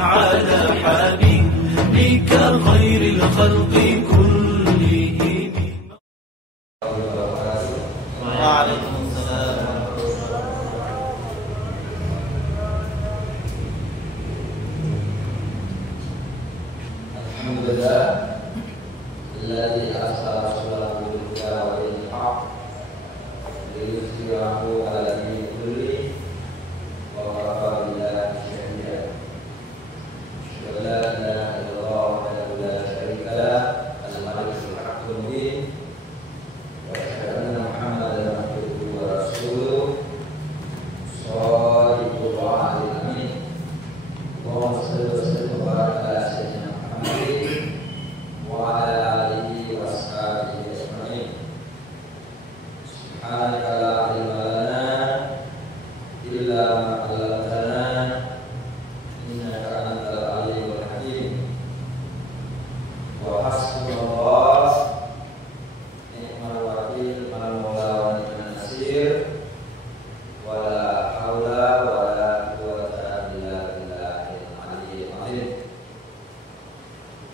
على حبيبك خير الخلق كلهم. وعليكم السلام. الحمد لله الذي أرسل رسوله بالهدى ودين الحق ليظهره على الدين كله وكفى بالله شهيدا. أشهد أن لا إله إلا الله وحده لا شريك له الملك الحق المبين وأشهد أن محمدا عبده ورسوله صادق الوعد الأمين. اللهم صل وسلم وبارك على سيدنا محمد وعلى آله وأصحابه أجمعين. سبحانك لا علم لنا إلا ما علمتنا إنك أنت العليم الحكيم. وحسبنا الله نعم الوكيل مع المولى ونعم النصير ولا حول ولا قوة إلا بالله العلي العظيم.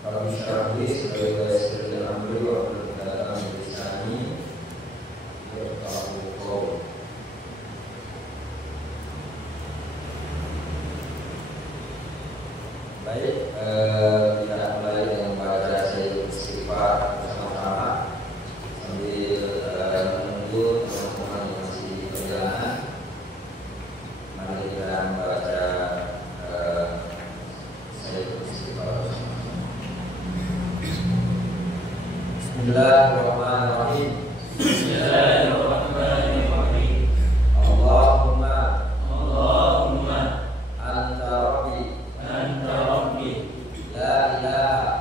Rabbi shrah li sadri wa yassir li amri wahlul 'uqdatam min lisani yafqahu qawli. Baik, kita mulai dengan membaca sayyid istighfar bersama-sama sambil menunggu teman-teman yang masih di perjalanan. Mari kita membaca sayyid istighfar bersama. Bismillahirrahmanirrahim. Bismillahirrahmanirrahim. Allahumma anta rabbi la ilaha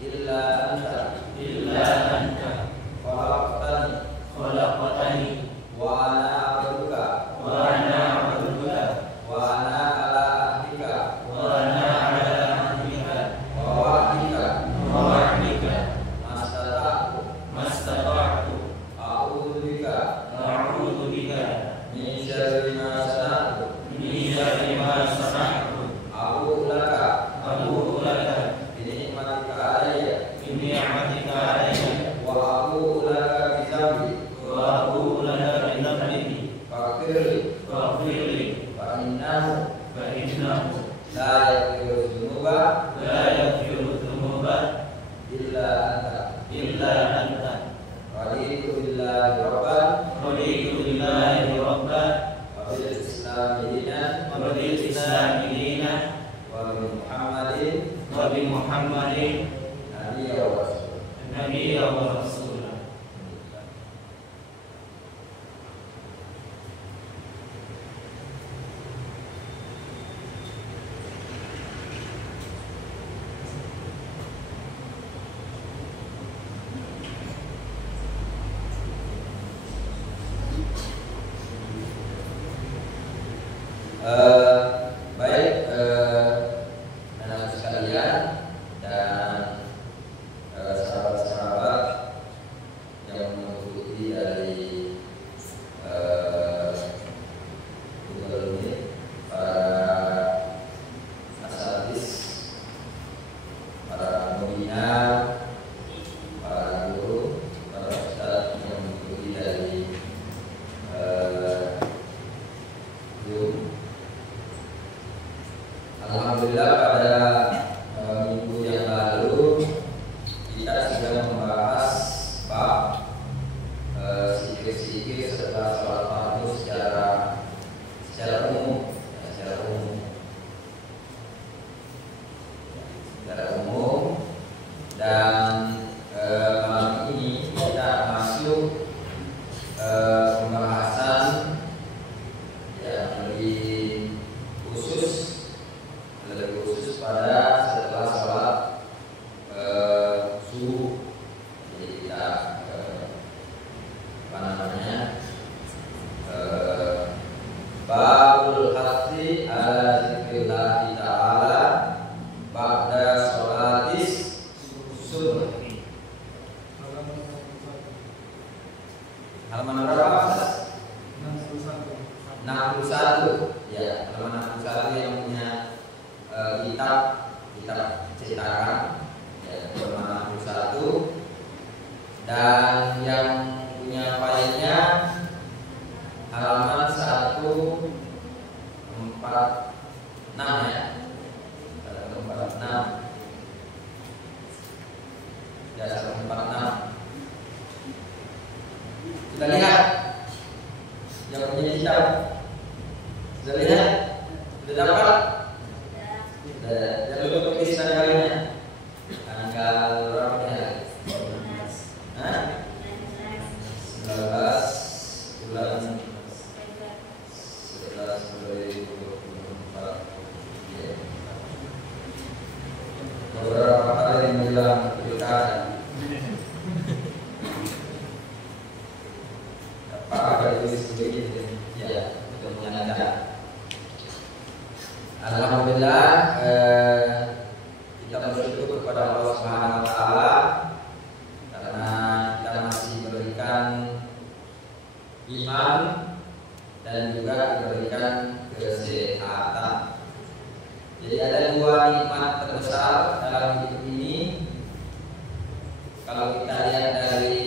illa anta khalaqtani wa ana abduka wa ana ala ahdika wa wa'dika mastata'tu a'udzu bika min syarri ma sana'tu a'udzu laka bi ni'matika alayya wa a'udzu laka bi dhanbi faghfirli fa innahu la yaghfiru dhunuba illa anta. Raditu billahi rabban wa bil islami dinan wa bi Muhammadin nabiyya wa rasulah. Baik, anak sekalian dan sahabat-sahabat yang mengikuti dari Google Meet, para asatidz, para pembina, para guru, para ustadz yang mengikuti dari Zoom. Alhamdulillah pada minggu yang lalu kita sudah membahas bab zikir-zikir setelah sholat fardu secara umum, dan malam ini kita masuk pembahasan yang lebih khusus pada setelah sholat subuh. Jadi kita babul hati ala zikrillah ta'ala ba'da sholatis subuh. Halaman berapa? 61. Ya, halaman 61 yang punya kitab cetakan ya, bermana 61, dan yang punya filenya halaman 146 ya, 146 ya, 146. Sudah lihat yang punya kitab? Sudah lihat? Sudah dapat? Jangan lupa tulis tanggalnya. Tanggal berapa ya? 19 bulan 11 2024. Beberapa kali menjelang pilkada. Apa ada tulis begitu? Ya, untuk menyandarkan. Alhamdulillah, kita bersyukur kepada Allah Subhanahu wa taala karena kita masih diberikan iman dan juga diberikan kesehatan. Jadi ada dua nikmat terbesar dalam hidup ini. Kalau kita lihat dari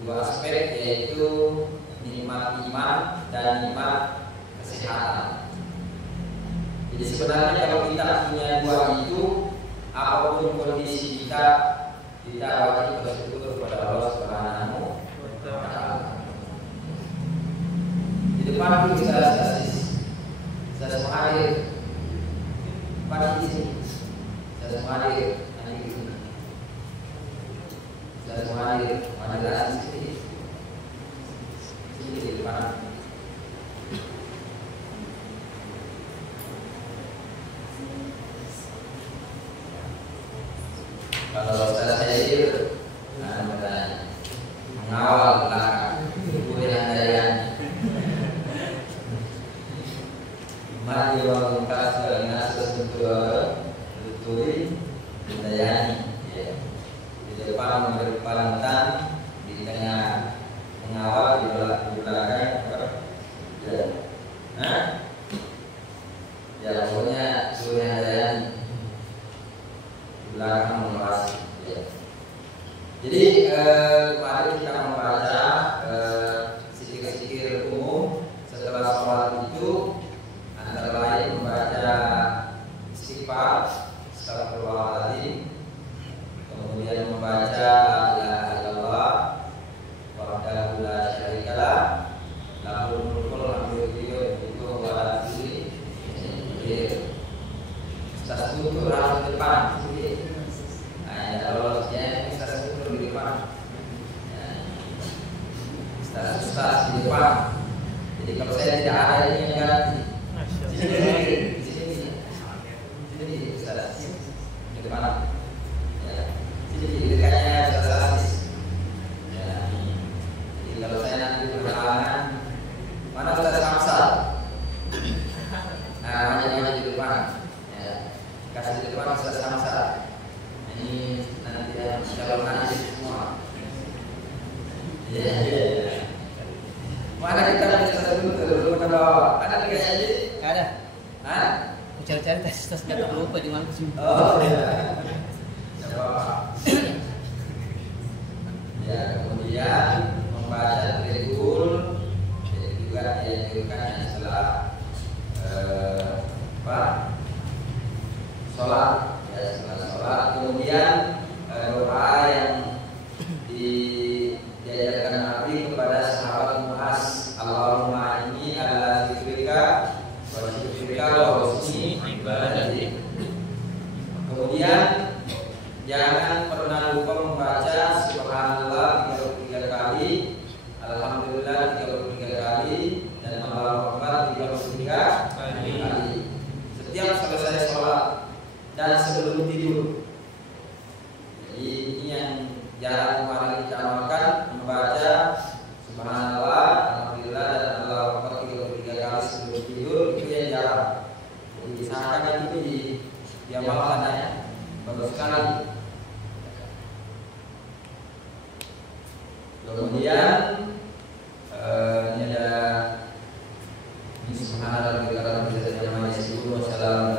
dua aspek, yaitu nikmat iman dan nikmat kesehatan. Jadi sebenarnya kalau kita punya dua itu, apapun kondisi kita wajib bersyukur kepada Allah Subhanahu wa taala. Di depan kita semua hadir. Pada di sini saya semua hadir. Saya semua hadir. Ada di sini. Sini di depan. Kalau saya itu mengawal belakang, kemudian daya mari orang kasih dengan sesuatu tuturi dayani, di depan memberi pantang, di tengah mengawal, di belakang ya pokoknya suruhnya dayani, di belakang mengawasi. Jadi kemarin kita membaca zikir-zikir umum setelah sholat itu, antara lain membaca istighfar, astagfirullahaladzim, kemudian membaca la ilaha illallah wahdahu la syarikalah lahul mulku wa lahul hamdu wa ala kulli syai'in qadir. Tasbih harus depan sini. Nah, kalau lolosnya tasbih di depan. Ustaz di depan. Jadi kalau saya tidak ada ini yang ganti. Sini Ustaz di depan. Ya. Sini dekatnya Ustaz. Ya. Jadi kalau saya nanti berhalangan, mana Ustaz Hamzah? Nah, maju di depan. Ya. Kasih di depan Ustaz Hamzah. Ini nanti calon nanti semua. Ya. Mana kita bisa dulu bawa? Ada tiga aja? Ada. Hah? Cari-cari tas nggak lupa di mana sih? Oh ya. Coba. Ya, kemudian membaca Tribul, juga dianjurkan setelah sholat. Ya, setelah sholat. Kemudian doa yang diajarkan Nabi kepada sahabat Muaz, Allahumma inni ala zikrika wa syukrika wa husni ibadatik. Kemudian jangan pernah lupa membaca subhanallah 33 kali, alhamdulillah 33 kali, dan Allahu akbar 33 kali setiap selesai sholat dan sebelum tidur. Jadi ini yang jarang kemarin kita amalkan, membaca subhanallah, alhamdulillah, dan Allahu akbar 33 kali sebelum tidur. Itu yang jarang. Jadi usahakan itu diamalkan ya. Bagus sekali. Kemudian ini ada ini subhanallah, kita bisa jadi namanya 10 wassalamu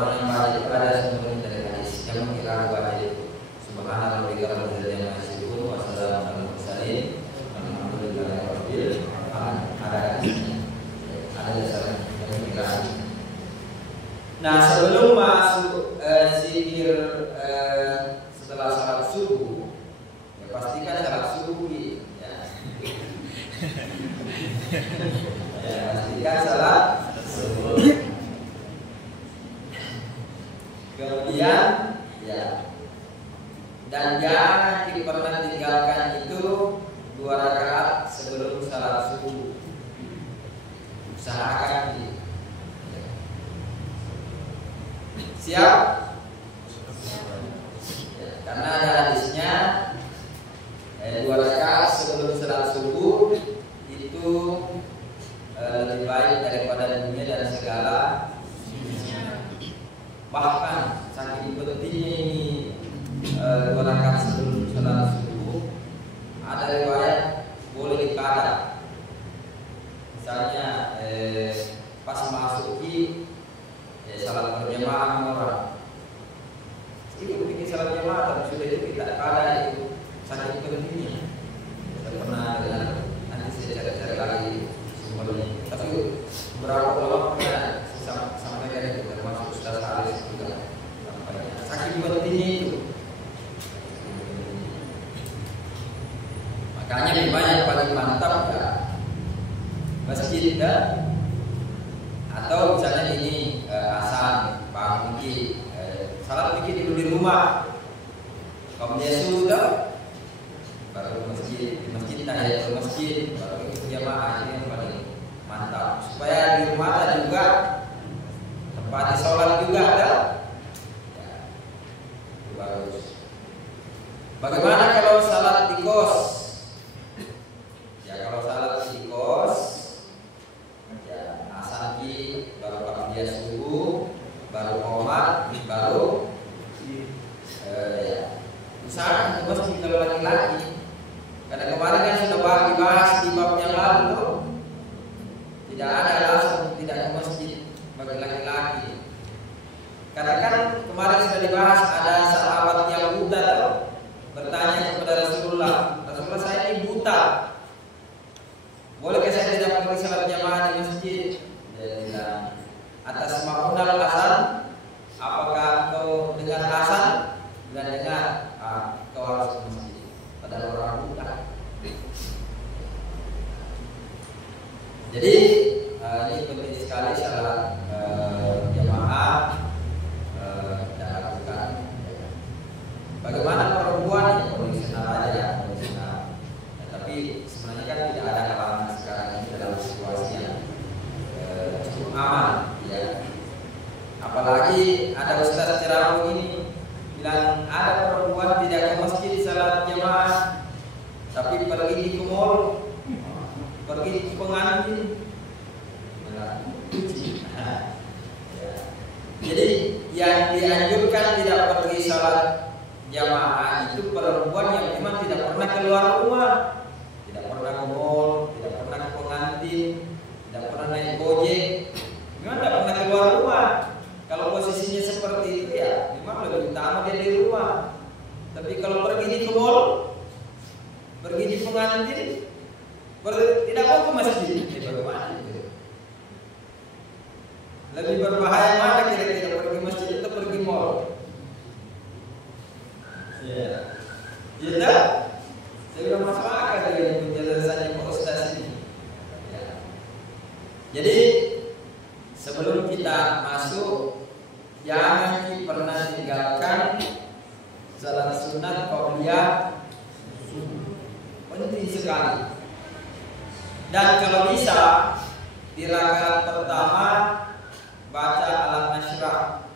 orang yang baca itu ada sebenarnya dari hadis yang mengira baca itu subhanallah wa bihamdihi wa wassalamu ala mursalin alhamdulillahi rabbil alamin. Ada hadisnya, ada dasarnya yang mengira. Nah, sebelum masuk zikir setelah salat subuh, ya pastikan salat subuh ya. Ya, pastikan salat subuh. Kemudian ya, dan jangan pernah tinggalkan itu 2 rakaat sebelum salat subuh. Usahakan siap? Ya, karena ada hadisnya 2 rakaat sebelum salat subuh itu lebih baik daripada dunia dan segala. Bahkan saking pentingnya ini 2 rakaat sebelum salat subuh, ada riwayat boleh dikadang. Misalnya pas masuki salat berjamaah orang, itu bikin salat jamaah tapi sudah itu kita kada itu saking pentingnya. Saya pernah dengar, nanti saya cari-cari lagi sumbernya. Tapi berapa ulama pernah sampaikan itu, termasuk Ustaz Haris juga sampaikan. Saking pentingnya itu. Makanya di banyak paling mantap ya masjid ya. Atau misalnya ini asan, Pak Miki, salat Miki dulu di rumah. Kalau dia sudah baru masjid, di masjid tahiyatul masjid, baru ikut jamaah, ini yang paling mantap. Supaya di rumah juga tempat sholat juga ada. Ya, itu bagus. Bagaimana kalau salat di kos? Ya kalau salat di kos, ya asan ki baru dia subuh, baru qomat, baru ya usahakan ke masjid kalau laki-laki. Karena kemarin kan sudah dibahas di bab yang lalu tuh, tidak ada alasan tidak ke masjid bagi laki-laki. Karena kan kemarin sudah dibahas ada sahabat yang buta tuh, bertanya kepada Rasulullah, Rasulullah saya ini buta, bolehkah saya tidak pergi salat jamaah di masjid? Dia bilang, atas ma'unal azan, apakah kau dengar azan? Dan dengar, kau harus ke masjid. Padahal orang buta. Jadi ini penting sekali salat jamaah dilakukan. Bagaimana perempuan yang kondisional aja, kondisional. Ya, tapi sebenarnya kan tidak ada halangan sekarang ini dalam situasi yang cukup aman, ya. Apalagi ada ustaz ceramah ini bilang ada perempuan tidak ke masjid salat jamaah, tapi pergi ke mall, pergi ke pengantin. Jadi yang dianjurkan tidak pergi salat jamaah itu perempuan yang memang tidak pernah keluar rumah, tidak pernah ke mall, tidak pernah ke pengantin, tidak pernah naik gojek, memang tidak pernah keluar rumah. Kalau posisinya seperti itu ya memang lebih utama dia di rumah. Tapi kalau pergi di ke mall, pergi di pengantin, tidak mau ke masjid, bagaimana itu? Lebih berbahaya mana kira-kira, pergi masjid atau pergi mall? Ya, ya tak? Saya bilang masuk akal dengan penjelasannya Pak Ustaz ini. Ya. Jadi sebelum kita masuk, jangan pernah tinggalkan salat sunat qabliyah, penting sekali. Dan kalau bisa di rakaat pertama baca Al-Nashrah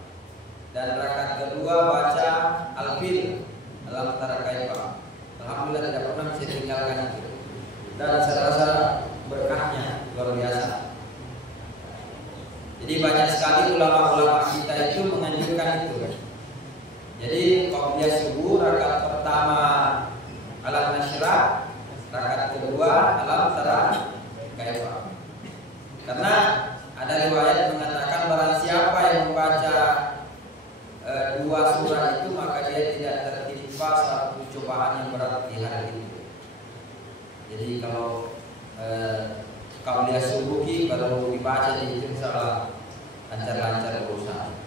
dan rakaat kedua baca Al-Fil dalam tara kaifah. Alhamdulillah tidak pernah bisa tinggalkan itu. Dan saya rasa berkahnya luar biasa. Jadi banyak sekali ulama-ulama kita itu menganjurkan itu. Jadi qabliyah subuh rakaat pertama Al-Nashrah, rakaat kedua Alam Tara Kaifah. Karena ada riwayat mengatakan barang siapa yang membaca Jadi kalau dia subuhi baru dibaca di itu salah lancar-lancar urusan.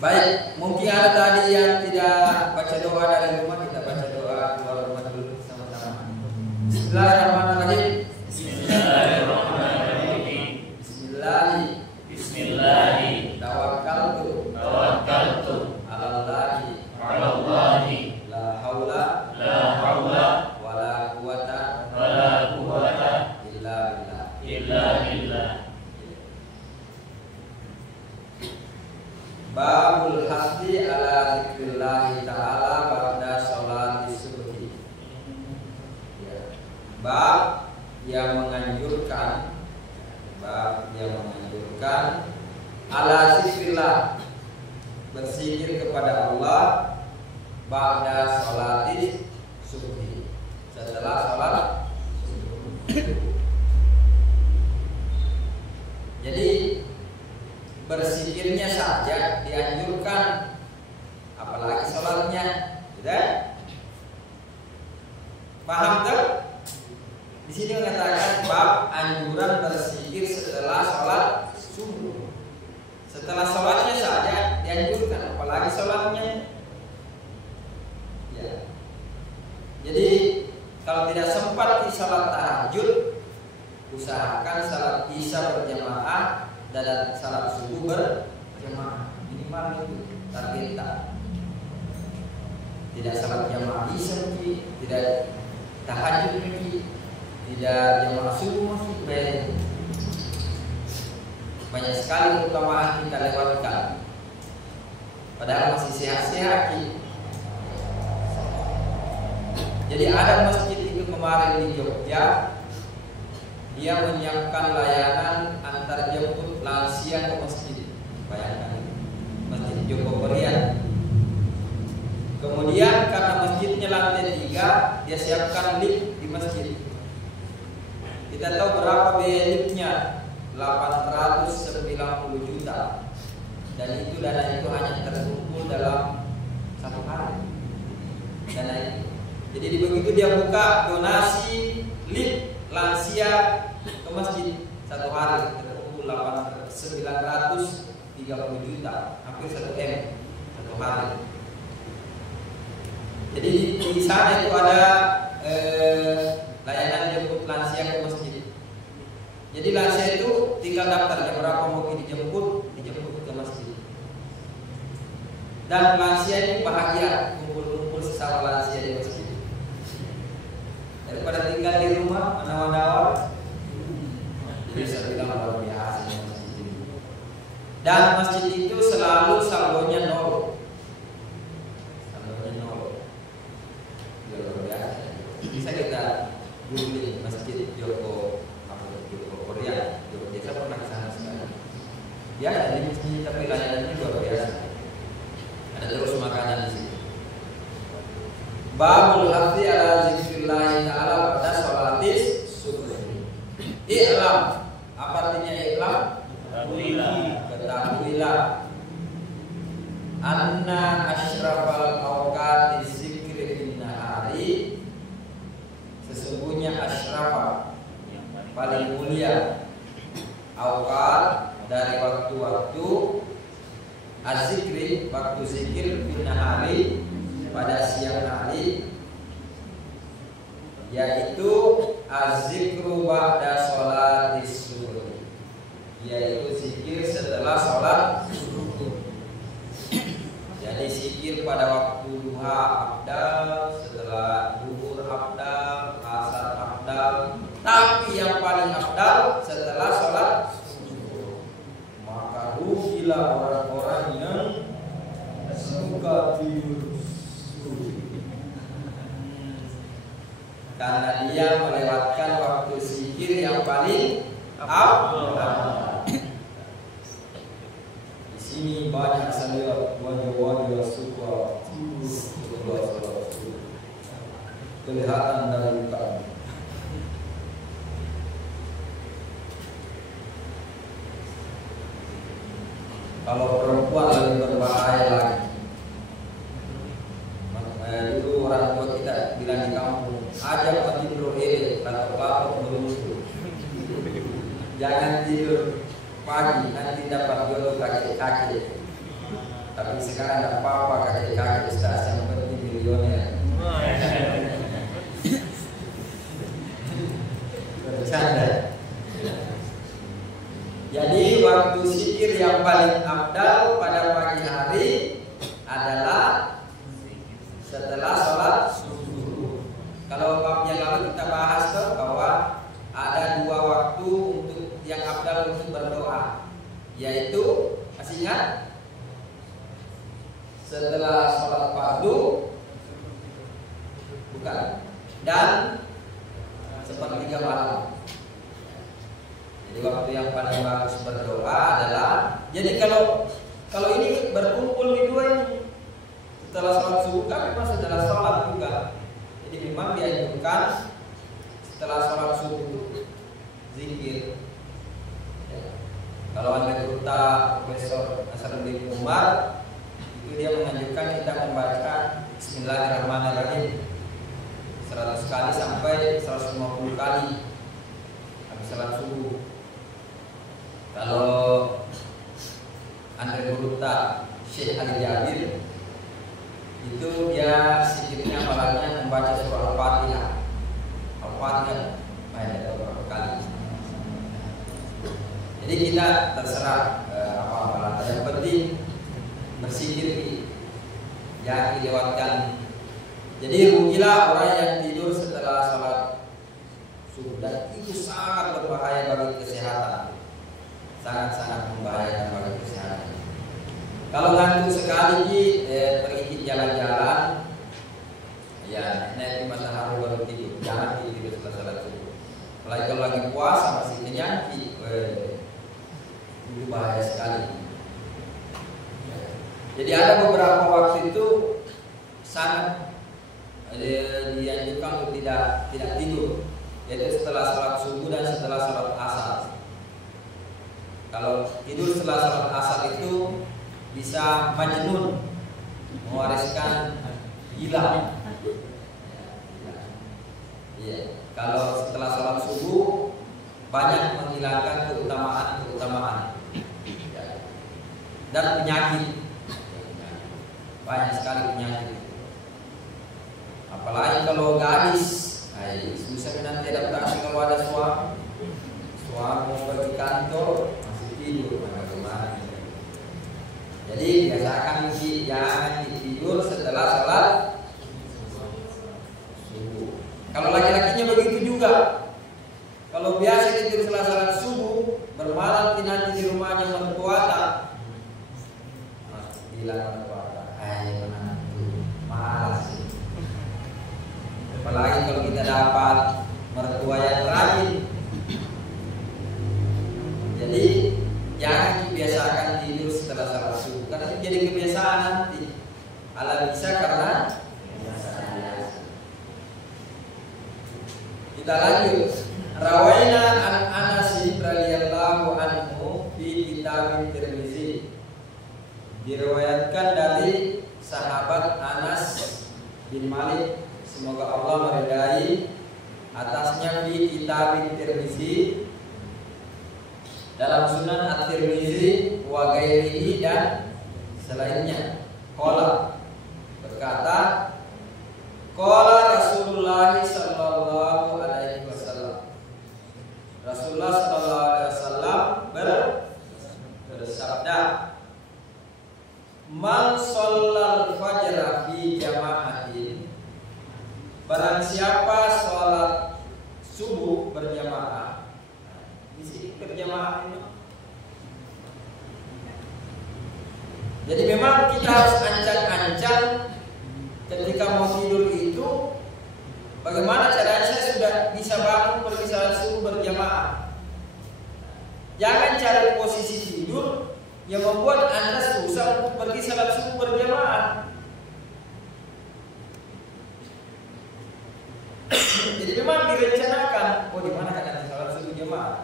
Baik, mungkin ada tadi yang tidak baca doa dari rumah, kita baca doa keluar rumah dulu sama-sama. Bismillahirrahmanirrahim. Bismillahirrahmanirrahim. Bismillahi. Tawakkaltu. Alallahi. La haula. Wala quwwata. Illa billah. Babul hasti ala zikrillahi ta'ala ba'da sholati subhi. Bab yang menganjurkan ala zikrillah, berzikir kepada Allah ba'da sholati subhi, setelah sholat subuh. Jadi berzikirnya saja dianjurkan, apalagi sholatnya, tidak? Paham tak? Di sini mengatakan bab anjuran berzikir setelah sholat subuh. Setelah sholatnya saja dianjurkan, apalagi sholatnya. Ya. Jadi kalau tidak sempat di sholat tahajud, usahakan sholat isya berjamaah dan salat subuh berjamaah, minimal itu target. Tidak salat jamaah isya mungkin, tidak tahajud mungkin, tidak jamaah subuh mungkin, banyak sekali keutamaan kita lewatkan, padahal masih sehat-sehat. Jadi ada masjid itu kemarin di Jogja, dia menyiapkan layanan antar jemput lansia ke masjid. Bayangkan, Masjid Joko Berian. Kemudian karena masjidnya lantai 3, dia siapkan lift di masjid. Kita tahu berapa biaya liftnya? 890 juta. Dan itu dana itu hanya terkumpul dalam 1 hari. Dana itu. Jadi begitu dia buka donasi lift lansia ke masjid 1 hari terkumpul 930 juta, hampir 1 M 1 hari. Jadi di sana itu ada layanan jemput lansia ke masjid. Jadi lansia itu tinggal daftar jam berapa mau dijemput ke masjid. Dan lansia ini bahagia kumpul-kumpul sesama lansia di masjid. Daripada tinggal di rumah menawa-nawa. Jadi saya bilang luar biasa masjid ini. Dan masjid itu selalu saldonya 0. Saldonya 0. Luar biasa. Bisa kita googling masjid Joko Korea. Biasa pernah ke sana sekali. Ya, di masjid tapi layanannya luar biasa. Ada terus makanan di situ. Babul hafzi ala zikrillahi ta'ala pada sholatis subuh. I'lam, apa artinya i'lam? Ketahuilah anna asyrafal awqati zikri fin nahari, sesungguhnya asyrafal paling mulia awqat dari waktu-waktu azikri, waktu zikir fin nahari, pada siang hari, yaitu azikru ba'da sholatis subuh, yaitu zikir setelah sholat subuh. Jadi zikir pada waktu duha afdal, setelah duhur afdal, asar afdal, tapi yang paling afdal setelah sholat subuh. Maka rugilah orang-orang yang suka tidur, karena dia melewatkan waktu zikir yang paling afdal. Di sini banyak saya wajah-wajah suka kelihatan dari kami. Kalau perempuan lebih berbahaya lagi. Dulu orang tua kita bilang di ajak tidur lato berusuh. Jangan tidur pagi, nanti dapat jodoh kakek-kakek. Tapi sekarang tidak apa-apa kakek-kakek Ustaz, yang penting milioner. Bercanda. Jadi waktu zikir yang paling afdal pada pagi hari adalah setelah sholat subuh. Kalau bab yang lalu kita bahas tuh bahwa ada 2 waktu untuk yang afdal untuk berdoa, yaitu masih ingat? Setelah sholat fardu, bukan, dan sepertiga malam. Jadi waktu yang paling bagus berdoa adalah, jadi kalau ini berkumpul di 2 ini, setelah sholat subuh kan memang setelah sholat juga. Jadi memang dianjurkan setelah sholat subuh itu zikir. Ya. Kalau Anda Gurta Profesor Nasaruddin Umar, itu dia menganjurkan kita membaca Bismillahirrahmanirrahim 100 kali sampai 150 kali habis sholat subuh. Kalau Andre Gurta Syekh Ali Jabir, itu dia zikirnya malamnya membaca surah Al-Fatihah. Al-Fatihah banyak beberapa kali. Jadi kita terserah apa-apa. Yang penting berzikir, ya dilewatkan. Jadi rugilah orang yang tidur setelah sholat subuh, dan itu sangat berbahaya bagi kesehatan. Sangat-sangat membahayakan bagi kesehatan. Kalau ngantuk sekali pergi jalan-jalan, ya naik matahari baru tidur. Jangan tidur setelah sholat subuh. Apalagi kalau lagi puasa masih kenyang, itu bahaya sekali. Jadi ada beberapa waktu itu sangat dianjurkan untuk tidak tidur, yaitu setelah sholat subuh dan setelah sholat asar. Kalau tidur setelah sholat asar itu bisa majnun, mewariskan gila. Ya. Kalau setelah sholat subuh banyak menghilangkan keutamaan dan penyakit. Banyak sekali penyakit. Apalagi kalau gadis, susah nanti adaptasi kalau ada suami mau pergi kantor masih tidur, bagaimana? Jadi biasakan jangan tidur setelah sholat subuh. Kalau laki-lakinya begitu juga. Kalau biasa tidur setelah sholat subuh, bermalam nanti di rumahnya mertua tak bilang malas. Apalagi kalau kita dapat mertua yang rajin. Jadi jangan dibiasakan tidur setelah sholat subuh, karena itu jadi kebiasaan nanti. Ala bisa karena kebiasaan. Kita lanjut. Rawaina an Anas radhiyallahu anhu fi kitab Tirmizi. Diriwayatkan dari sahabat Anas bin Malik, semoga Allah meridai atasnya, fi kitab Tirmizi, dalam Sunan At-Tirmizi wa ghairihi, dan selainnya. Qala, berkata, qala Rasulullah sallallahu alaihi wasallam. Rasulullah sallallahu alaihi wasallam bersabda, man shallal fajra fi jama'atin, barang siapa sholat subuh berjamaah. Di sini berjamaah ini. Jadi memang kita harus ancang-ancang ketika mau tidur itu, bagaimana caranya saya sudah bisa bangun pergi sholat subuh berjamaah. Jangan cari posisi tidur yang membuat Anda susah untuk pergi sholat subuh berjamaah. Jadi memang direncanakan, di mana kan nanti sholat subuh jamaah.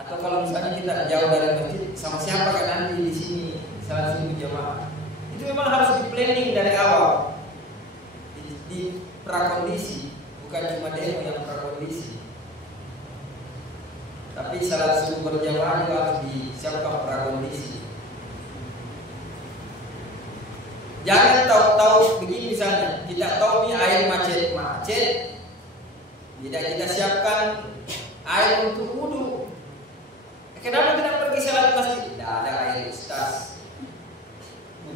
Atau kalau misalnya kita jauh dari masjid, sama siapa kan nanti di sini sholat subuh jamaah. Itu memang harus di planning dari awal, di prakondisi. bukan cuma demo yang prakondisi, tapi salat subuh berjamaah juga harus disiapkan prakondisi. Jangan tahu begini misalnya, kita tahu nih air macet, tidak kita siapkan air untuk wudhu. Kenapa tidak pergi salat masjid? Tidak ada air ustaz.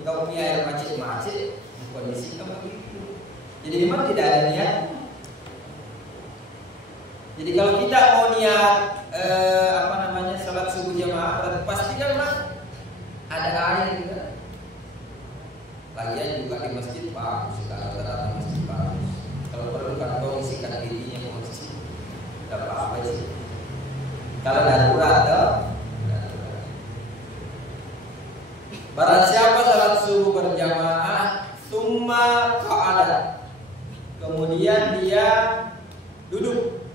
Tahu nih air macet, kondisi kamu begitu. Jadi memang tidak ada niat. Jadi kalau kita mau niat salat subuh jamaah, pastikan memang ada air juga. Lagian juga di masjid bagus, kalau rata-rata masjid bagus. Kalau perlu kantong isikan dirinya ke masjid, tidak apa-apa sih. Kalau darurat, barang siapa salat subuh berjamaah, summa qa'ada, kemudian dia duduk,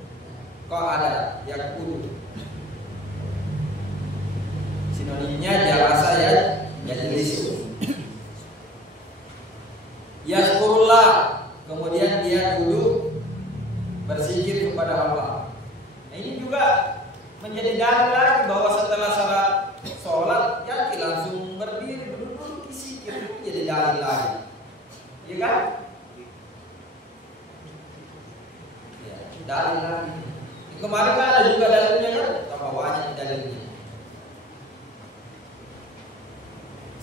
qa'ada, yaqudu. Sinonimnya jalasa ya, yajlisu. Yazkurullah, kemudian dia duduk berzikir kepada Allah. Nah, ini juga menjadi dalil lagi bahwa setelah sholat ya langsung berdiri duduk zikir, jadi dalil lagi, ya kan? Ya, dalil lagi. Kemarin kan ada juga dalilnya kan, tambah banyak dalilnya.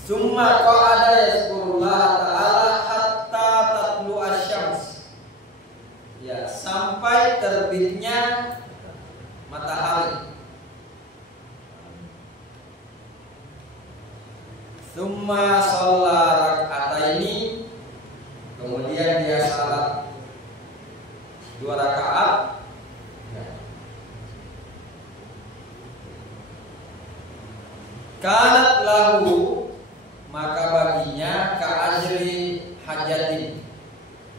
Summa qa'ada yazkurullah ta'ala hatta tatlu asy-syams. Ya, sampai terbitnya matahari. Summa shalla rak'ataini, kemudian dia salat 2 rakaat. Kanat lahu, maka baginya ka'ajri hajatin,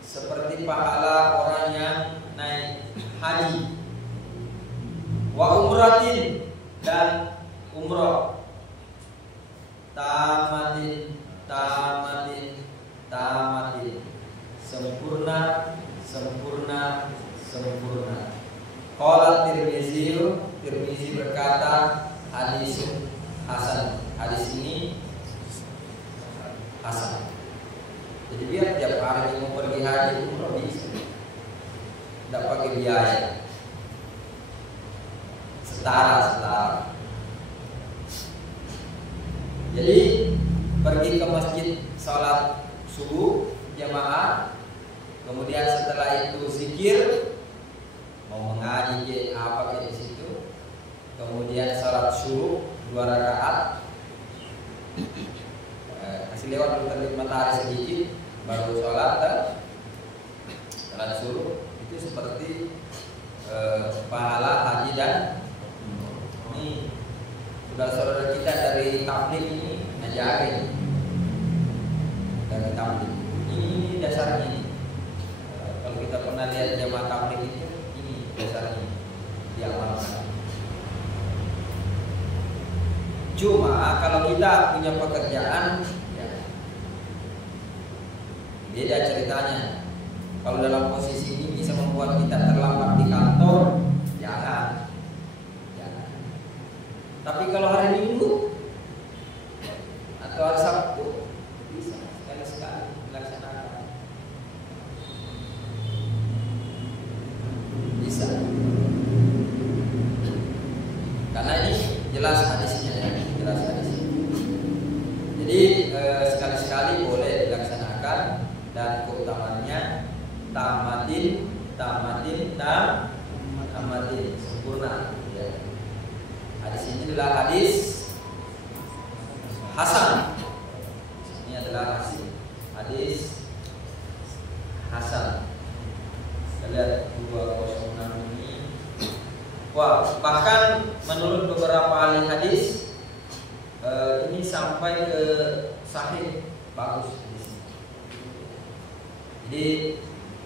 seperti pahala orang yang naik haji, wa umratin, dan umrah, tamatin, sempurna. Qala Tirmizi berkata, hadis hasan, hadis ini hasan. Jadi biar tiap hari mau pergi haji umrah bisa, tidak pakai biaya, setara. Jadi pergi ke masjid sholat subuh jamaah, kemudian setelah itu zikir, mau mengaji apa di situ, kemudian sholat subuh 2 rakaat, kasih lewat dulu terbit matahari sedikit, baru sholat subuh. Itu seperti pahala haji. Dan ini saudara kita dari tabligh ini ngajarin, dari tabligh ini dasarnya ini. Kalau kita pernah lihat jamaah tabligh itu, ini dasarnya diamalkan. Cuma kalau kita punya pekerjaan, ya, beda ceritanya. Kalau dalam posisi ini bisa membuat kita terlambat di kantor, jangan. Tapi kalau hari Minggu atau hari Sabtu bisa sekali-sekali dilaksanakan. Bisa. Karena ini jelas hadisnya ya, jelas hadisnya. Jadi sekali-sekali boleh dilaksanakan, dan keutamaannya tamatin, sempurna. Ya. Hadis ini adalah hadis hasan. Ini adalah hadis hasan. Kita lihat 206 ini. Wah, bahkan menurut beberapa ahli hadis ini sampai ke sahih, bagus hadis. Jadi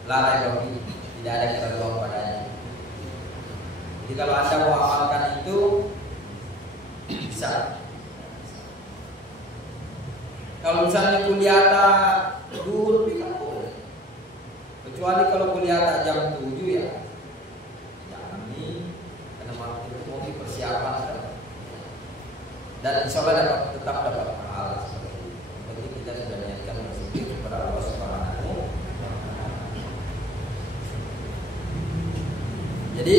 larai bagi, tidak ada keraguan padanya. Jadi kalau Anda mau amalkan itu bisa. Kalau misalnya kuliah duhur, tidak boleh. kecuali kalau kuliah tak jam 7 ya jangan nih, karena malam itu mungkin persiapan kan? Dan insya Allah tetap dapat pahala seperti itu. Berarti kita sudah niatkan berzikir kepada Allah Subhanahu. Jadi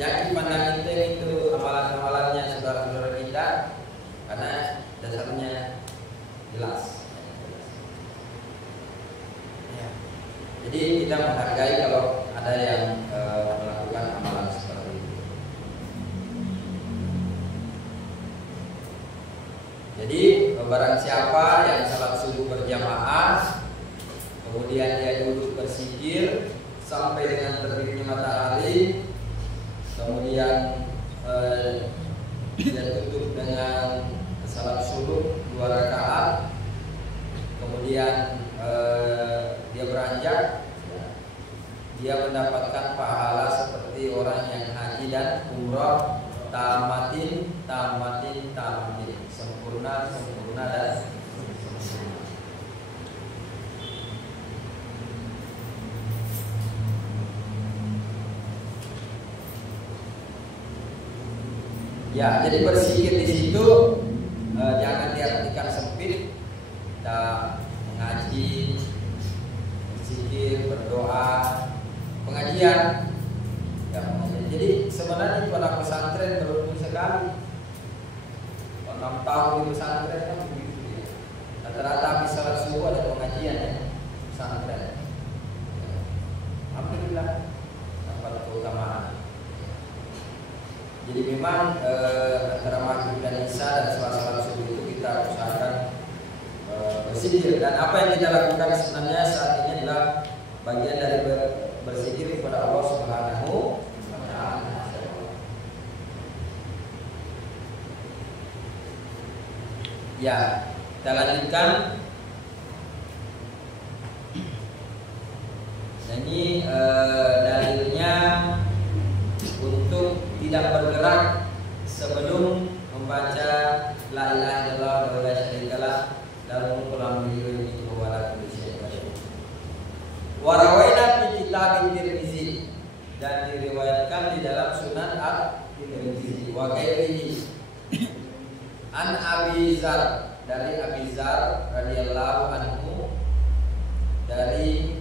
yang dipandang itu amalan-amalannya saudara-saudara kita, karena dasarnya jelas. Jadi kita menghargai kalau ada yang melakukan amalan seperti itu. Jadi barang siapa yang salat subuh berjamaah, kemudian dia duduk berzikir sampai dengan terbitnya matahari, kemudian dia tutup dengan salat subuh 2 rakaat, kemudian dia beranjak, dia mendapatkan pahala seperti orang yang haji dan umrah tamatin, sempurna dan sempurna. Ya, jadi berzikir di situ jangan diartikan sempit. Kita mengaji, berzikir, berdoa, pengajian. Ya, jadi sebenarnya itu anak pesantren beruntung sekali. 6 tahun di pesantren kan begitu ya. Rata-rata habis salat subuh ada pengajian ya, pesantren. Alhamdulillah dapat keutamaan. Jadi memang antara maghrib dan isya dan setelah salat subuh itu kita usahakan berzikir. Dan apa yang kita lakukan sebenarnya saat ini adalah bagian dari berzikir kepada Allah Subhanahu wa Ta'ala. Ya, kita lanjutkan. Ini dalilnya untuk tidak bergerak sebelum membaca la ilaha illallah wa la syarikalah lahul mulku wa lahul hamdu. Wa rawaina fi kitab Tirmizi, dan diriwayatkan di dalam Sunan At-Tirmizi wa ghairihi an Abi Dzar, dari Abi Dzar radhiyallahu anhu, dari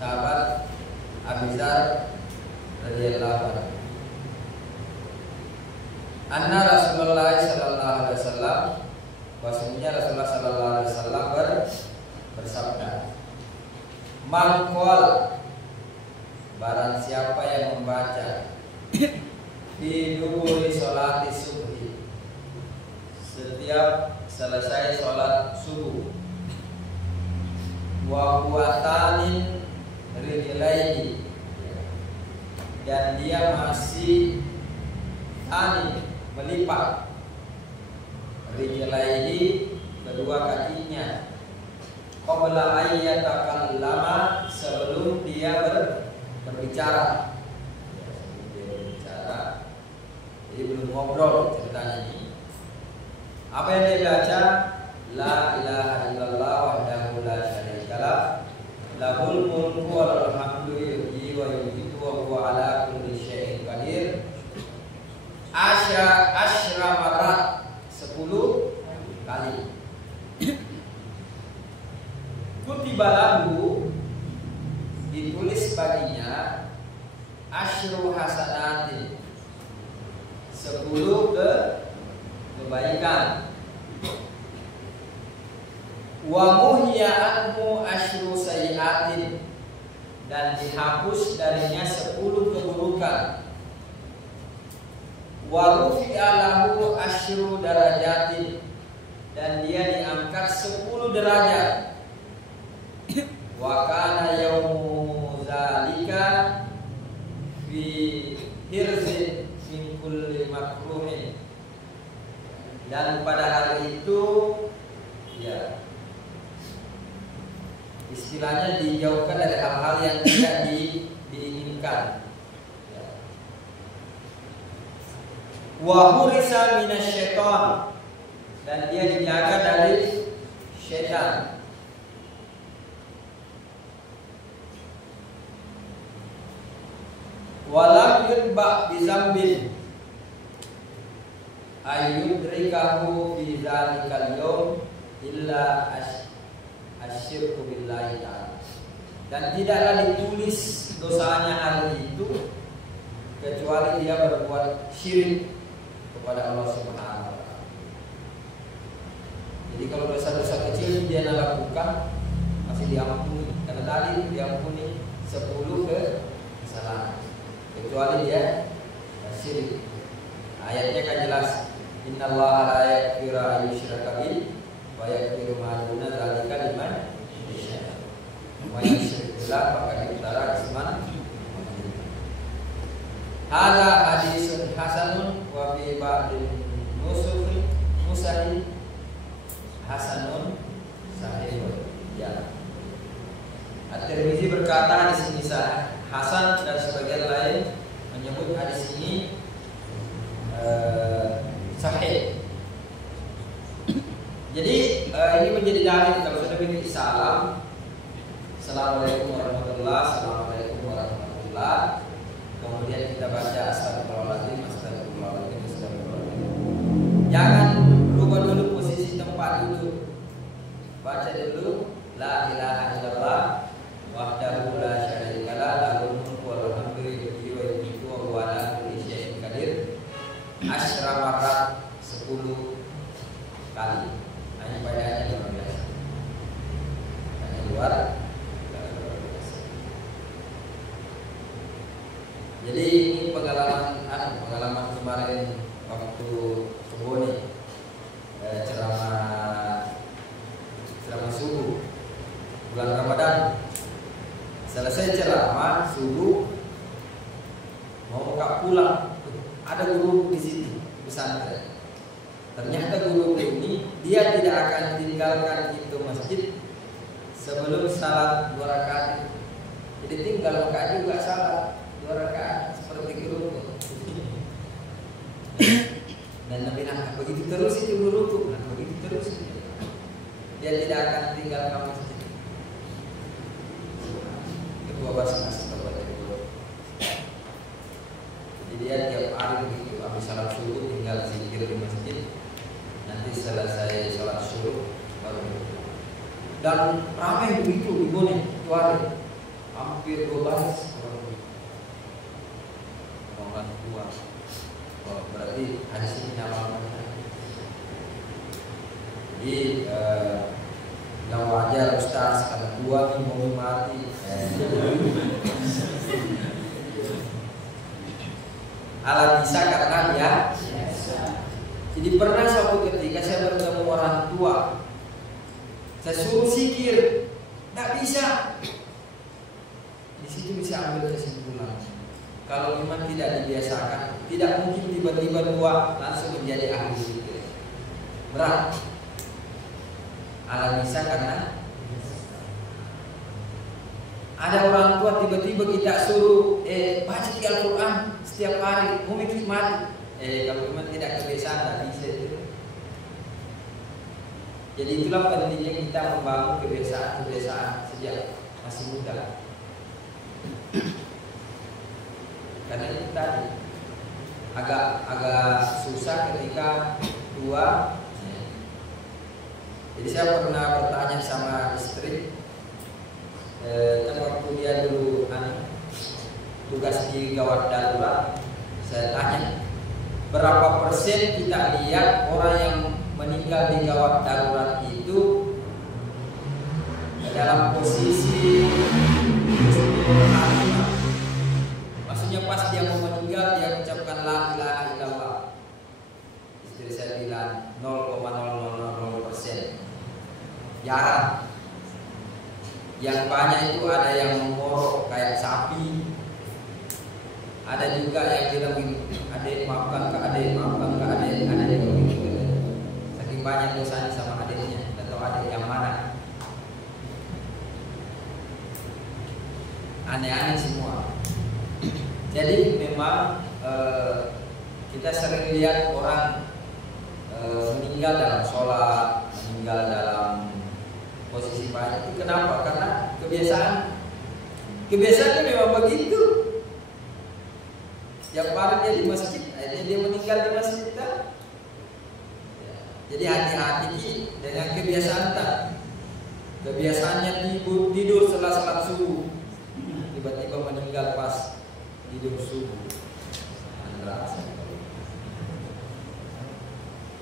sahabat Abi Dzar radhiyallahu anhu, anna Rasulullah sallallahu alaihi wasallam, bahwasanya Rasulullah sallallahu alaihi wasallam bersabda, man qala, barang siapa yang membaca di duburi sholati subuhi, setiap selesai sholat subuh, wa huwatanin rijlaihi, dan dia masih tani melipat, rijlaihi kedua kakinya, qabla ayyatakallama, sebelum dia berbicara. Jadi belum ngobrol ceritanya ini. Apa yang dia baca? La ilaha illallah wahdahu la syarikalah, lahul mulku wa lahul hamdu yuhyi wa yumiitu wa huwa ala kulli syai'in qadir. Asyra marat, 10 kali. Kutiba lahu, ditulis baginya, asyru hasanatin, 10 kebaikan. Wa muhya anhu asyru sayyi'atin, dan dihapus darinya 10 keburukan. Wa rufi'a lahu asyru darajatin, dan dia diangkat 10 derajat. Wa kana yaumu zalika fi hirzin min kulli makruhin, dan pada hari itu ya istilahnya dijauhkan dari hal-hal yang tidak diinginkan. Wa hurisa minasyaiton, dan dia dijaga dari syaitan. Walam yudba bizambin ayyudrikahu fi dzalikal yawm illa asyirku billahi ta'ala. Dan tidaklah ditulis dosanya hari itu kecuali dia berbuat syirik kepada Allah Subhanahu wa taala. Jadi kalau dosa-dosa kecil dia lakukan masih diampuni, karena tadi diampuni 10 kesalahan. Kecuali dia syirik. Ayatnya kan jelas, innallaha la yaghfiru an yushraka bihi wa yaghfiru ma duna dzalika liman yasha. Wa yusyrik billah faqad iftara isman. Hadza hadisun hasanun wa fi ba'dil musahi hasanun sahihun. Ya. At-Tirmizi berkata hadis ini hasan, dan sebagian lain menyebut hadis ini sahih. Jadi ini menjadi dalil kalau sudah bikin salam, assalamualaikum warahmatullahi, assalamualaikum warahmatullahi. Kemudian kita baca astagfirullahaladzim, astagfirullahaladzim, astagfirullahaladzim. Jangan rubah dulu posisi tempat duduk. Baca dulu la ilaha illallah wahdahu la syarika lah, lahul mulku wa lahul hamdu yuhyi wa yumiitu wa huwa ala kulli syai'in qadir. Asyra marrat 10 kali. Hanya bacaannya luar biasa. Hanya luar biasa. Jadi ini pengalaman kemarin waktu keboni ceramah subuh bulan Ramadan. Selesai ceramah subuh mau pulang, ada guru di situ pesantren. Ternyata guru ini dia tidak akan tinggalkan itu masjid sebelum salat 2 rakaat. Jadi tinggal rakaat juga salat 2 rakaat seperti guru. Dan Nabi bilang begitu terus itu guruku, begitu terus. Dia tidak akan tinggalkan masjid. Kedua bahasa kepada guru. Jadi dia tiap hari begitu, habis salat subuh tinggal zikir di masjid. Nanti selesai salat subuh baru. Dan ramai begitu di Bone itu hari, hampir 12 orang tua. Oh, berarti hadis ini nyala. Jadi yang wajar Ustaz karena 2 minggu mati. Ala bisa karena dia. Jadi pernah suatu ketika saya bertemu orang tua, saya suruh zikir, tidak bisa. Di situ bisa ambil kesimpulan. Kalau iman tidak dibiasakan, tidak mungkin tiba-tiba tua langsung menjadi ahli zikir. Berat. Ala bisa karena ada orang tua tiba-tiba kita suruh baca Al-Quran setiap hari, mau mikir mati. Kalau memang tidak kebiasaan tidak bisa itu. Jadi itulah pentingnya kita membangun kebiasaan sejak masih muda. Karena itu tadi agak susah ketika tua. Jadi saya pernah bertanya sama istri, waktu dia dulu tugas di gawat darurat, saya tanya berapa persen kita lihat orang yang meninggal di gawat darurat itu dalam posisi maksudnya pas dia mau meninggal dia mengucapkan la ilaha illallah. Istri saya bilang 0,000%. Jarang. Yang banyak itu ada yang mengorok kayak sapi. Ada juga yang bilang adik maafkan ke adik, maafkan ke adik, ada yang begitu. Saking banyak dosanya sama adiknya, atau adik yang mana. Aneh-aneh semua. Jadi memang kita sering lihat orang meninggal dalam sholat, meninggal dalam posisi banyak. Itu kenapa? Karena kebiasaannya memang begitu. Setiap hari dia di masjid, akhirnya dia meninggal di masjid kan? Ya. Jadi hati-hati dengan kebiasaan tak. Kebiasaannya tidur setelah salat subuh, tiba-tiba meninggal pas tidur subuh.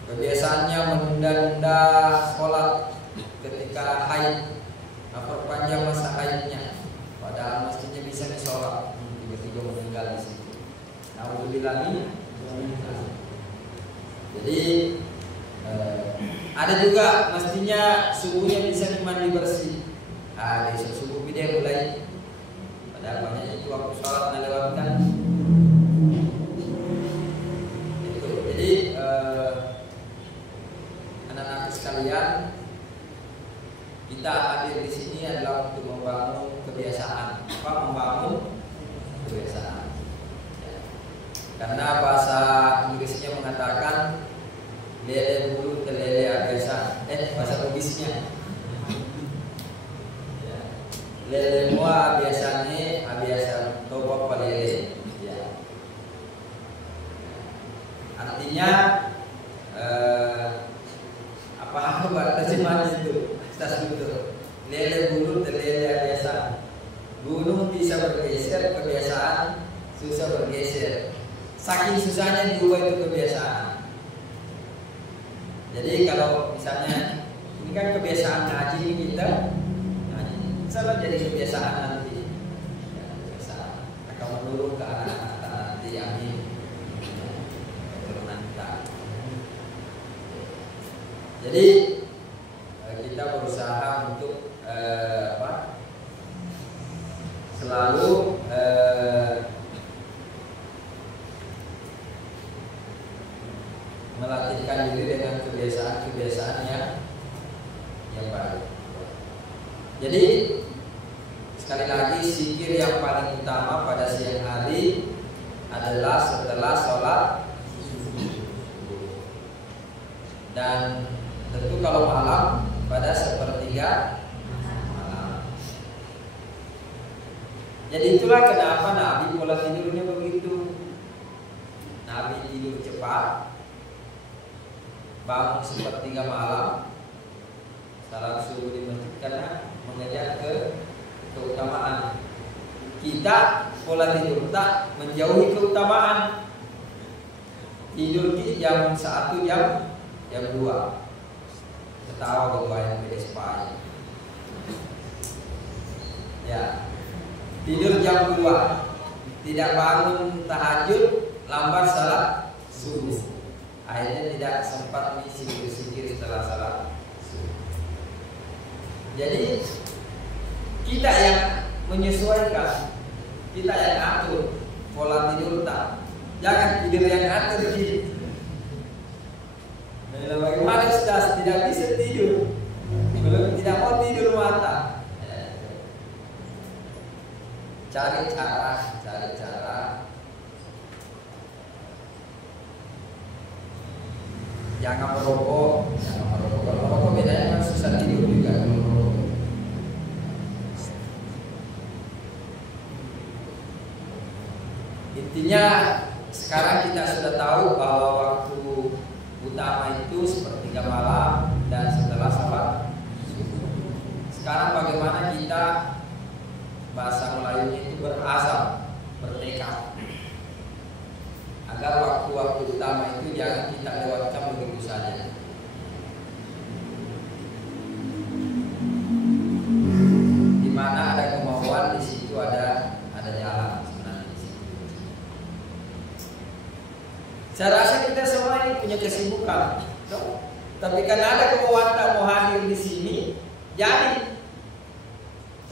Kebiasaannya menunda-nunda sholat ketika haid, perpanjang masa haidnya, padahal mestinya bisa sholat, tiba-tiba meninggal di situ. Alhamdulillah. Jadi ada juga mestinya subuhnya bisa mandi bersih. Besok subuh dia mulai, padahal banyak itu waktu sholat melewatkan. Itu. Jadi anak-anak sekalian, kita hadir di sini adalah untuk membangun kebiasaan. Membangun kebiasaan. Ya. Karena bahasa Inggrisnya mengatakan lele bulu telele abiasa. Bahasa Bugisnya. Ya. Lele mua biasanya abiasa toba palele. Ya. Artinya apa terjemahan itu? Tas betul. Lele bulu telele abiasa. Gunung bisa bergeser, kebiasaan susah bergeser. Saking susahnya diubah itu kebiasaan. Jadi kalau misalnya ini kan kebiasaan ngaji kita, ngaji salah jadi kebiasaan nanti. Ya, kebiasaan akan menurun ke anak-anak nanti, amin. Keturunan kita. Jadi kita berusaha untuk selalu melatihkan diri dengan kebiasaan-kebiasaan yang baru. Jadi sekali lagi zikir yang paling utama pada siang hari adalah setelah sholat dan tentu kalau malam pada sepertiga malam. Jadi itulah kenapa Nabi pola tidurnya begitu. Nabi tidur cepat, bangun sepertiga malam, salat subuh di masjid karena mengejar keutamaan. Kita pola tidur tak menjauhi keutamaan. Tidur di jam 1 jam 2. Ketawa ketua yang berespai. Ya. Tidur jam 2. Tidak bangun tahajud, lambat salat subuh. Akhirnya tidak sempat sikir-sikir setelah salat subuh. Jadi kita yang menyesuaikan, kita yang atur pola tidur tak. Jangan tidur yang atur gitu. Nah, bagaimana Ustaz tidak bisa tidur? Belum tidak mau tidur mata. Cari cara. Jangan merokok. Kalau merokok bedanya kan susah tidur juga. Intinya sekarang kita sudah tahu bahwa waktu utama itu sepertiga malam dan setelah sholat subuh. Sekarang bagaimana kita, bahasa Melayunya itu berazam, bertekad agar waktu-waktu utama itu jangan kita lewatkan begitu saja. Di mana ada kemauan, di situ ada jalan sebenarnya di situ. Saya rasa kita semua ini punya kesibukan, tapi karena ada kemauan tak mau hadir di sini, jadi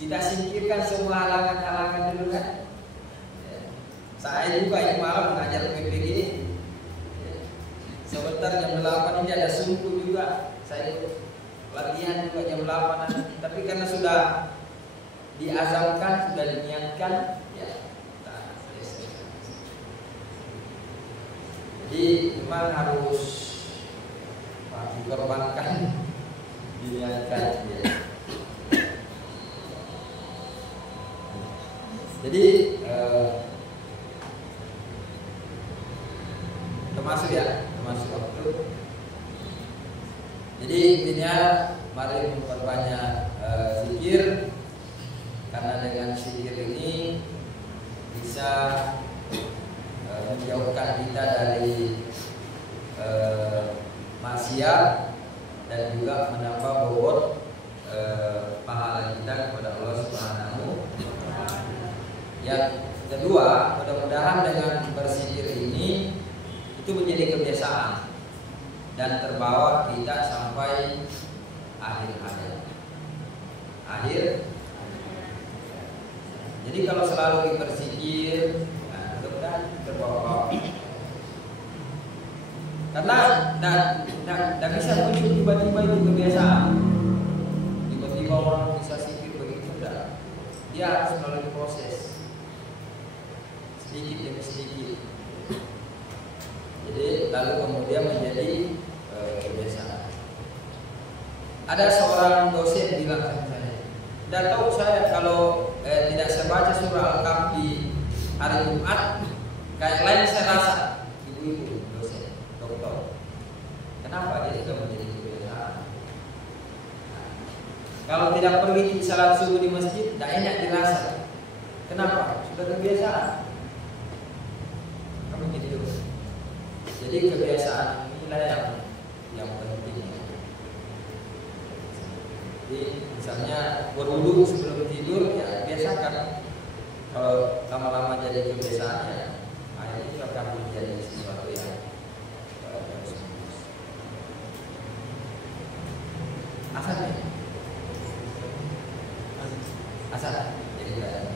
kita singkirkan semua halangan-halangan dulu kan. Saya juga ini malam mengajar PPG ini. Sebentar jam 8 ini ada sungguh juga. Saya latihan juga jam 8 nanti. Tapi karena sudah diazamkan, sudah diniatkan, ya jadi memang harus dikorbankan, diniatkan. Ya. Jadi masuk waktu. Jadi intinya mari memperbanyak zikir, karena dengan zikir ini bisa menjauhkan kita dari maksiat dan juga menambah bobot pahala kita kepada Allah Subhanahu wa Ta'ala. Yang kedua, mudah-mudahan dengan berzikir ini itu menjadi kebiasaan dan terbawa kita sampai akhir hayat. Jadi kalau selalu berzikir, mudah-mudahan terbawa. Karena tidak bisa muncul tiba-tiba itu kebiasaan. Tiba-tiba orang bisa zikir begitu, tidak. Dia harus melalui proses sedikit demi sedikit. Jadi lalu kemudian menjadi kebiasaan. Ada seorang dosen bilang sama saya, tidak tahu saya kalau tidak saya baca surah Al-Kahf di hari Jumat, kayak lain saya rasa. Ibu-ibu dosen, dokter. Kenapa dia sudah menjadi kebiasaan? Kalau tidak pergi salat subuh di masjid, tidak enak dirasa. Kenapa? Sudah kebiasaan. Kamu gitu. Jadi kebiasaan inilah yang penting. Jadi misalnya berwudu sebelum tidur, ya biasakan. Kalau lama-lama jadi kebiasaan, ya akhirnya itu akan menjadi sesuatu yang terus. Asalnya asal jadi tidak.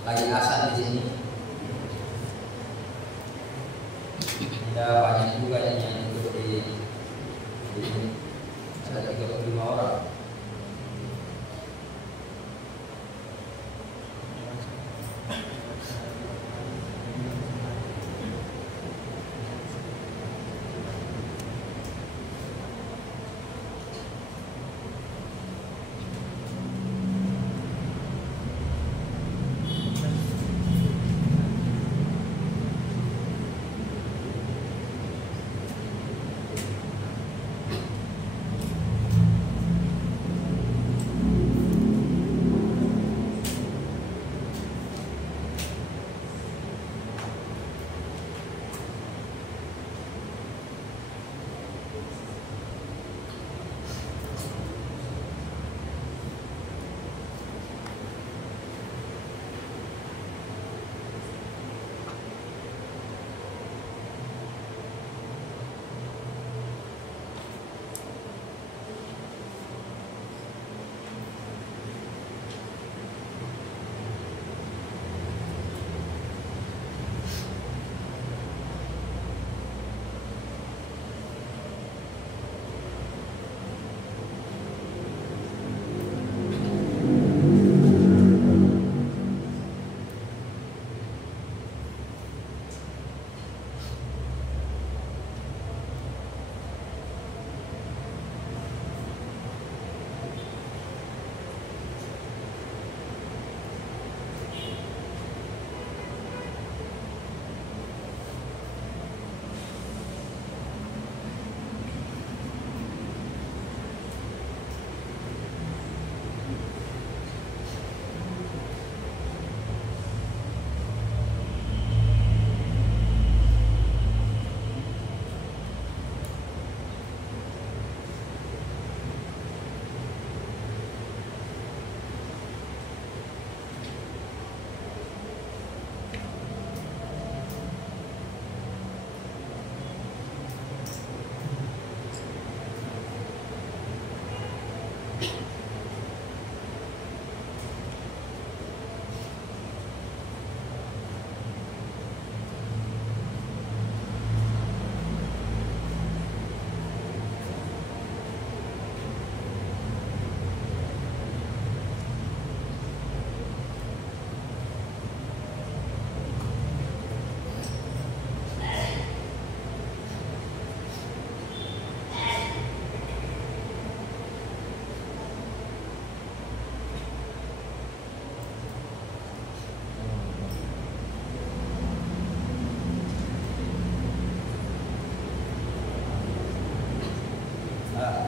Lagi asal di sini. Ada banyak juga yang ikut di sini. Ada 35 orang.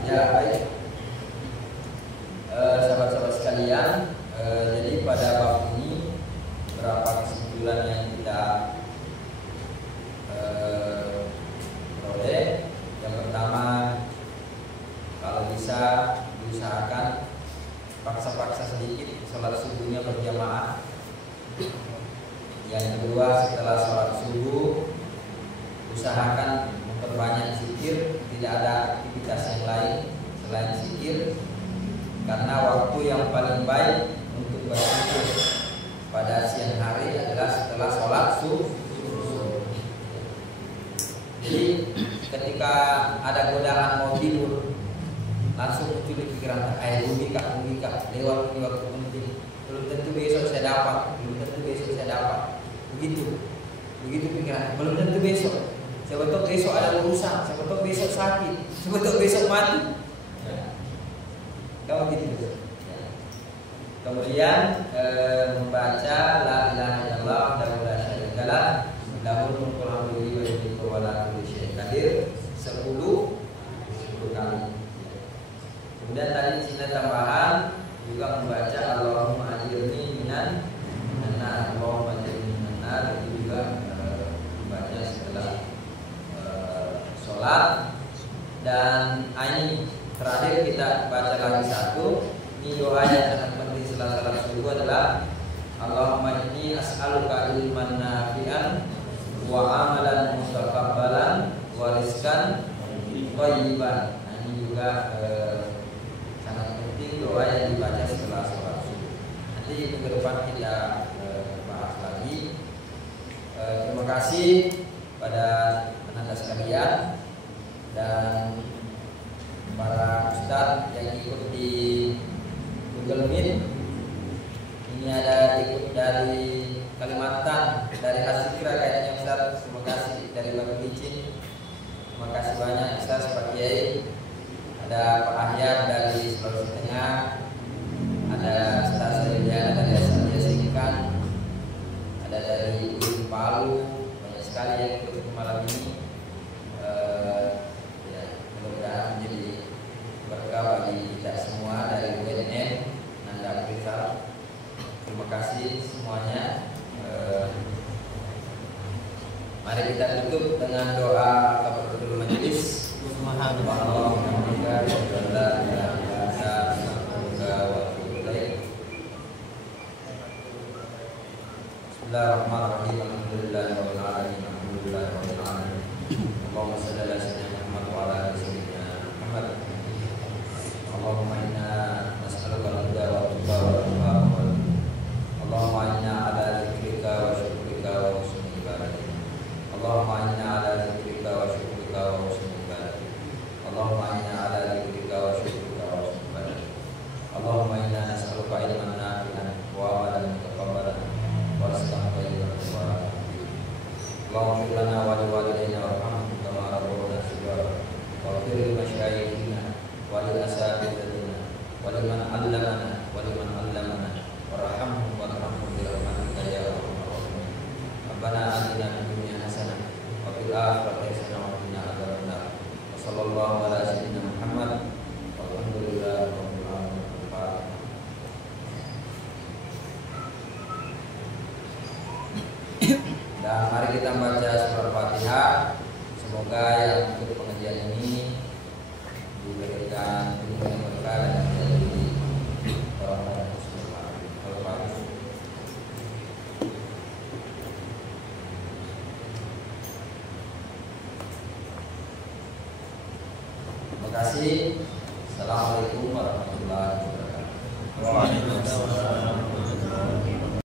Ya baik, sahabat-sahabat sekalian, jadi pada bab ini beberapa kesimpulan yang kita peroleh. Yang pertama, kalau bisa diusahakan paksa-paksa sedikit sholat subuhnya berjamaah. Yang kedua, setelah sholat subuh usahakan memperbanyak zikir, tidak ada aktivitas yang lain selain zikir, karena waktu yang paling baik untuk berzikir pada siang hari adalah setelah sholat subuh. Jadi ketika ada godaan mau tidur, langsung muncul di pikiran, rugi kak, lewat ini waktu penting, belum tentu besok saya dapat, begitu pikiran, belum tentu besok. Siapa tahu besok ada urusan, siapa tahu besok sakit, siapa tahu besok mati. Kamu gitu. Kemudian membaca la ilaha illallah wa la syarika lah, lahul mulku wa lahul hamdu wa la kulli syai'in qadir 10 kali. Kemudian tadi Cina tambahan juga membaca Allahumma ajirni minan nar, Allahumma ajirni minan nar, itu juga membaca setelah sholat. Dan ini terakhir kita baca lagi satu. Ini doa yang sangat penting setelah sholat subuh adalah Allahumma inni as'aluka ilman nafi'an wa amalan mutaqabbalan wa rizqan thayyiban. Ini juga sangat penting doa yang dibaca setelah sholat subuh. Nanti minggu depan kita bahas lagi. Terima kasih pada tenaga sekalian dan para ustadz yang ikut di Google Meet. Ini ada ikut dari Kalimantan, dari Hasikra kayaknya Ustaz. Terima kasih dari Batu Licin. Terima kasih banyak Ustaz Pak Kiai. Ada Pak Ahyar dari Sulawesi Tengah. Ada Ustaz Sayyidina dari Asalia Singkan. Ada dari Ujung Palu. Banyak sekali yang ikut malam ini. Mudah-mudahan menjadi berkah bagi kita semua dari UNM Nanda Afrika. Terima kasih semuanya. Mari kita tutup dengan doa kafaratul majelis. Bismillahirrahmanirrahim. Alhamdulillahirabbil alamin. Alhamdulillahirabbil alamin. Allahumma shalli ala sayyidina Muhammad wa ala ali sayyidina Muhammad. Allahumma inna nas'aluka al-huda wa tuqa wa al-tuqa. Allahumma inna ala zikrika wa syukrika wa husni ibadatik. Allahumma inna ala zikrika wa syukrika wa husni ibadatik. Allahumma inna ala zikrika wa syukrika wa husni ibadatik. Allahumma inna nas'aluka ilman nafi'an wa amalan mutaqabbalan wa rizqan thayyiban wa Allahumma ighfir lana wa liwalidayna warhamhum kama rabbawna shighara wa ighfir li masyayikhina wa lil asatidzina wa liman 'allamana warhamhum warhamhum bi rahmatika ya arhamar rahimin. Rabbana atina fid dunya hasanah wa fil akhirati hasanah wa qina adzabannar. Wa sallallahu ala sayyidina Muhammad walhamdulillahi rabbil alamin. Dan mari kita baca surah Fatihah. Semoga yang ikut pengajian ini diberikan ilmu yang berkah dan menjadi orang-orang yang bermanfaat. Terima kasih. Assalamualaikum